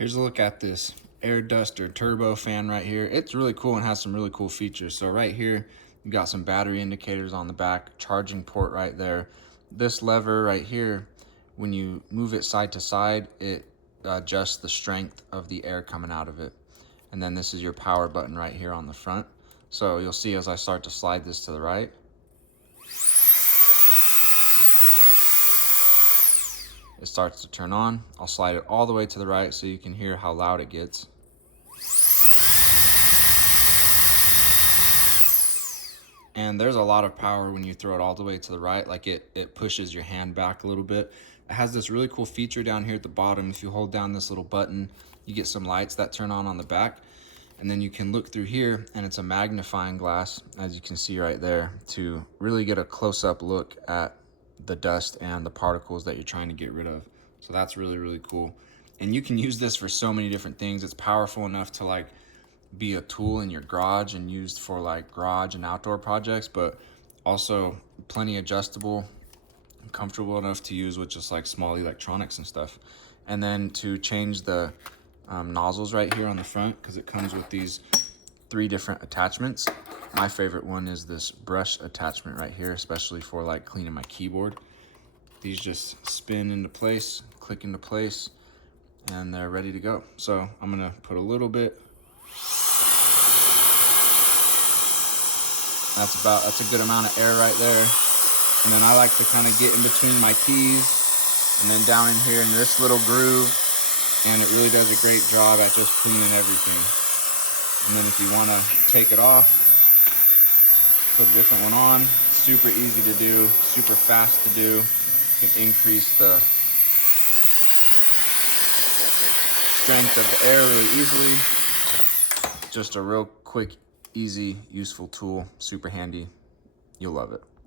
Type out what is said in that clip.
Here's a look at this air duster turbo fan right here. It's really cool and has some really cool features. So right here, you got some battery indicators on the back, charging port right there. This lever right here, when you move it side to side, it adjusts the strength of the air coming out of it. And then this is your power button right here on the front. So you'll see as I start to slide this to the right, it starts to turn on. I'll slide it all the way to the right so you can hear how loud it gets. And there's a lot of power when you throw it all the way to the right, like it pushes your hand back a little bit. It has this really cool feature down here at the bottom. If you hold down this little button, you get some lights that turn on the back. And then you can look through here, and it's a magnifying glass, as you can see right there, to really get a close-up look at the dust and the particles that you're trying to get rid of. So that's really, really cool. And you can use this for so many different things. It's powerful enough to like be a tool in your garage and used for like garage and outdoor projects, but also plenty adjustable, comfortable enough to use with just like small electronics and stuff. And then to change the nozzles right here on the front, because it comes with these 3 different attachments. My favorite one is this brush attachment right here, especially for like cleaning my keyboard. These just spin into place, click into place, and they're ready to go. So I'm gonna put a little bit. That's a good amount of air right there. And then I like to kind of get in between my keys and then down in here in this little groove. And it really does a great job at just cleaning everything. And then if you want to take it off, put a different one on. Super easy to do, super fast to do. You can increase the strength of the air really easily. Just a real quick, easy, useful tool, super handy. You'll love it.